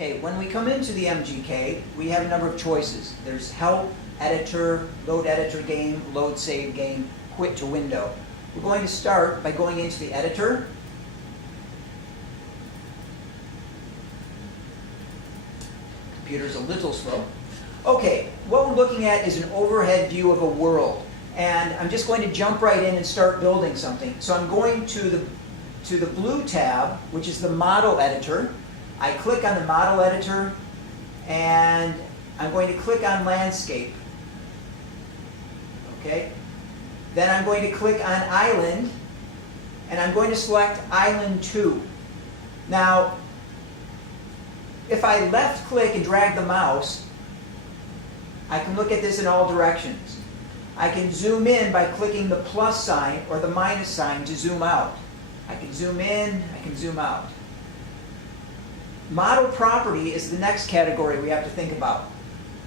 Okay, when we come into the MGK, we have a number of choices. There's help, editor, load editor game, load save game, quit to window. We're going to start by going into the editor. Computer's a little slow. Okay, what we're looking at is an overhead view of a world. And I'm just going to jump right in and start building something. So I'm going to the blue tab, which is the model editor. I click on the model editor, and I'm going to click on landscape. Okay? Then I'm going to click on island, and I'm going to select island 2. Now, if I left click and drag the mouse, I can look at this in all directions. I can zoom in by clicking the plus sign or the minus sign to zoom out. I can zoom in, I can zoom out. Model property is the next category we have to think about.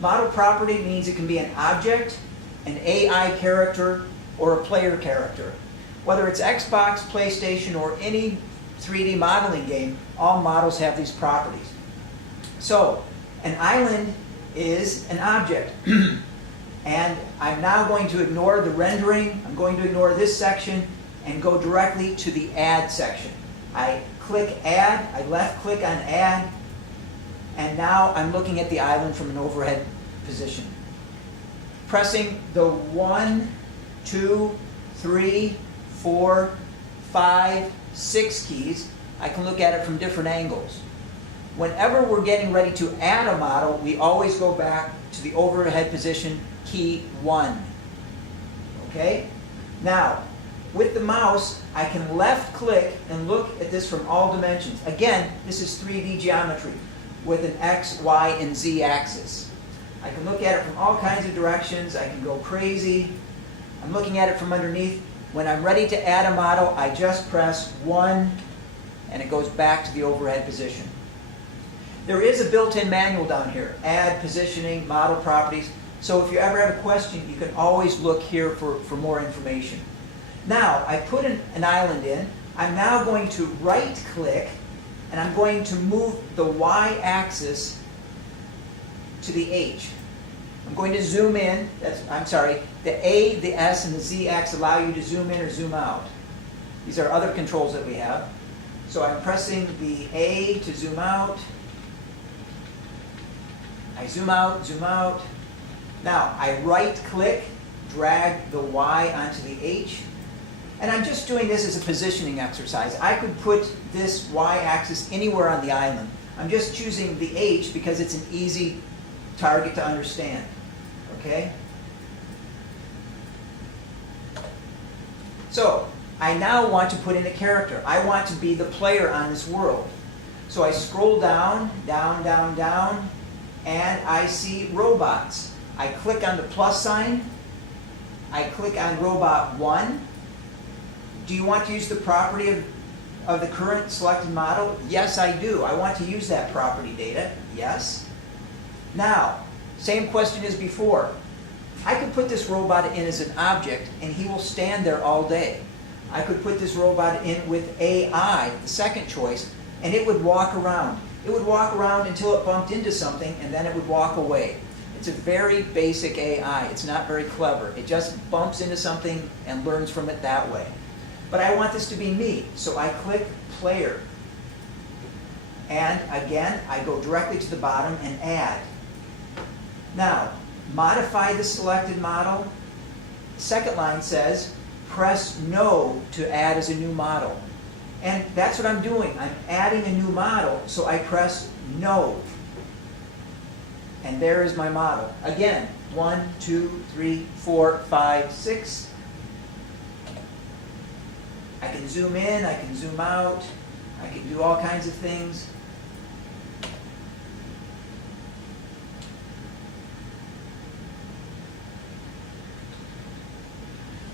Model property means it can be an object, an AI character, or a player character. Whether it's Xbox, PlayStation, or any 3D modeling game, all models have these properties. So, an island is an object. And I'm now going to ignore the rendering, I'm going to ignore this section, and go directly to the add section. I click add, I left click on add, and now I'm looking at the island from an overhead position. Pressing the 1, 2, 3, 4, 5, 6 keys, I can look at it from different angles. Whenever we're getting ready to add a model, we always go back to the overhead position, key 1. Okay? Now, with the mouse, I can left click and look at this from all dimensions. Again, this is 3D geometry with an X, Y, and Z axis. I can look at it from all kinds of directions. I can go crazy. I'm looking at it from underneath. When I'm ready to add a model, I just press 1 and it goes back to the overhead position. There is a built-in manual down here, add, positioning, model properties. So if you ever have a question, you can always look here for more information. Now, I put an island in. I'm now going to right-click, and I'm going to move the Y-axis to the H. I'm going to zoom in. The A, the S, and the Z axis allow you to zoom in or zoom out. These are other controls that we have. So I'm pressing the A to zoom out. I zoom out, zoom out. Now, I right-click, drag the Y onto the H. And I'm just doing this as a positioning exercise. I could put this Y-axis anywhere on the island. I'm just choosing the H because it's an easy target to understand. Okay? So, I now want to put in a character. I want to be the player on this world. So I scroll down, down, down, down, and I see robots. I click on the plus sign. I click on robot 1. Do you want to use the property of the current selected model? Yes, I do. I want to use that property data. Yes. Now, same question as before. I could put this robot in as an object, and he will stand there all day. I could put this robot in with AI, the second choice, and it would walk around. It would walk around until it bumped into something, and then it would walk away. It's a very basic AI. It's not very clever. It just bumps into something and learns from it that way. But I want this to be me, so I click Player. And again, I go directly to the bottom and add. Now, modify the selected model. Second line says, press No to add as a new model. And that's what I'm doing. I'm adding a new model, so I press No. And there is my model. Again, 1, 2, 3, 4, 5, 6. I can zoom in, I can zoom out, I can do all kinds of things.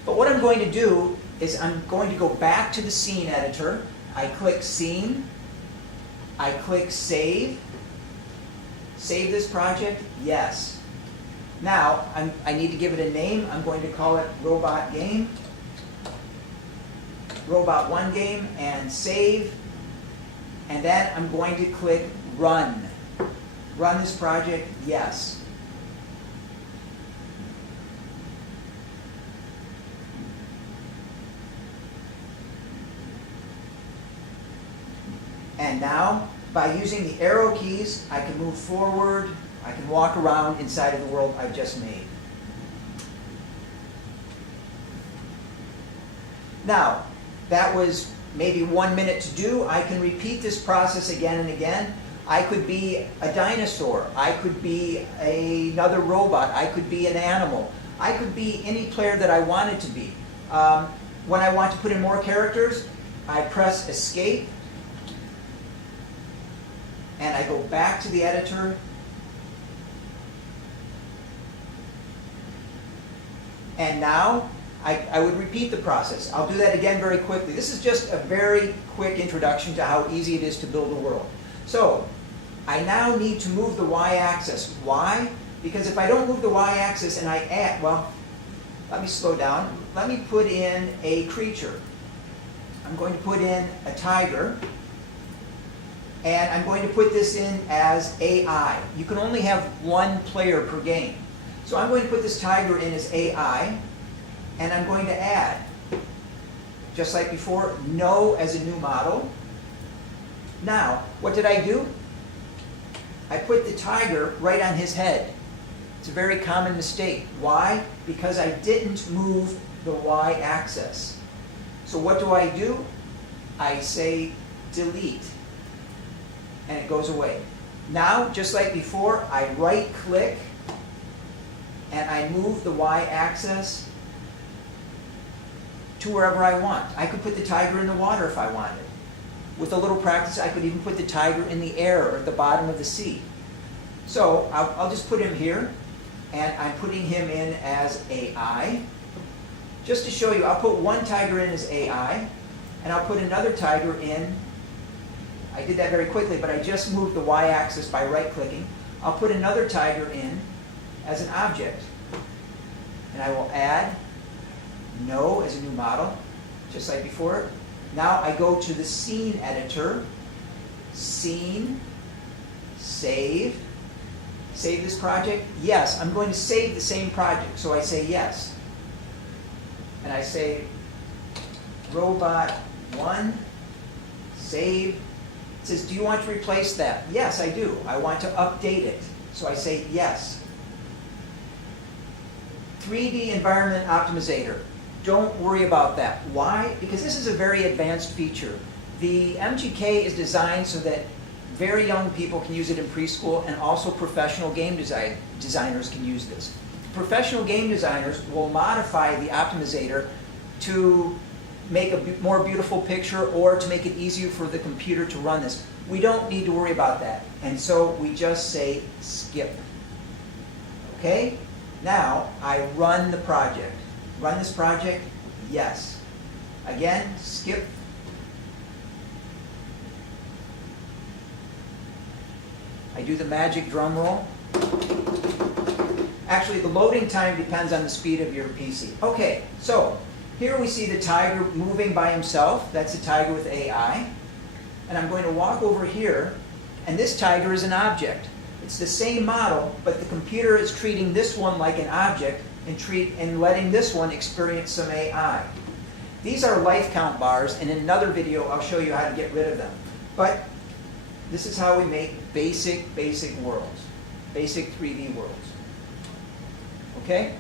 But what I'm going to do is I'm going to go back to the scene editor. I click Scene. I click Save. Save this project? Yes. Now, I need to give it a name. I'm going to call it Robot Game. Robot 1 game, and save. And then I'm going to click Run. Run this project? Yes. And now, by using the arrow keys, I can move forward, I can walk around inside of the world I've just made. Now, that was maybe 1 minute to do. I can repeat this process again and again. I could be a dinosaur. I could be another robot. I could be an animal. I could be any player that I wanted to be. When I want to put in more characters, I press Escape, and I go back to the editor, and now I would repeat the process. I'll do that again very quickly. This is just a very quick introduction to how easy it is to build a world. So, I now need to move the y-axis. Why? Because if I don't move the y-axis and I add, well, let me slow down. Let me put in a creature. I'm going to put in a tiger, and I'm going to put this in as AI. You can only have one player per game. So I'm going to put this tiger in as AI, and I'm going to add, just like before, no as a new model. Now, what did I do? I put the tiger right on his head. It's a very common mistake. Why? Because I didn't move the y-axis. So what do? I say delete, and it goes away. Now, just like before, I right-click, and I move the y-axis to wherever I want. I could put the tiger in the water if I wanted. With a little practice, I could even put the tiger in the air or at the bottom of the sea. So I'll just put him here, and I'm putting him in as AI. Just to show you, I'll put one tiger in as AI, and I'll put another tiger in. I did that very quickly, but I just moved the y-axis by right-clicking. I'll put another tiger in as an object, and I will add no as a new model, just like before. Now I go to the scene editor, scene, save this project. Yes, I'm going to save the same project, so I say yes. And I say robot 1, save. It says, do you want to replace that? Yes, I do. I want to update it, so I say yes. 3D environment optimizer. Don't worry about that. Why? Because this is a very advanced feature. The MGK is designed so that very young people can use it in preschool, and also professional game designers can use this. Professional game designers will modify the optimizer to make a more beautiful picture or to make it easier for the computer to run this. We don't need to worry about that. And so we just say skip. Okay? Now I run the project. Run this project? Yes. Again, skip. I do the magic drum roll. Actually, the loading time depends on the speed of your PC. Okay, so here we see the tiger moving by himself. That's the tiger with AI. And I'm going to walk over here, and this tiger is an object. It's the same model, but the computer is treating this one like an object and letting this one experience some AI. These are life count bars, and in another video I'll show you how to get rid of them. But this is how we make basic worlds, basic 3D worlds. Okay?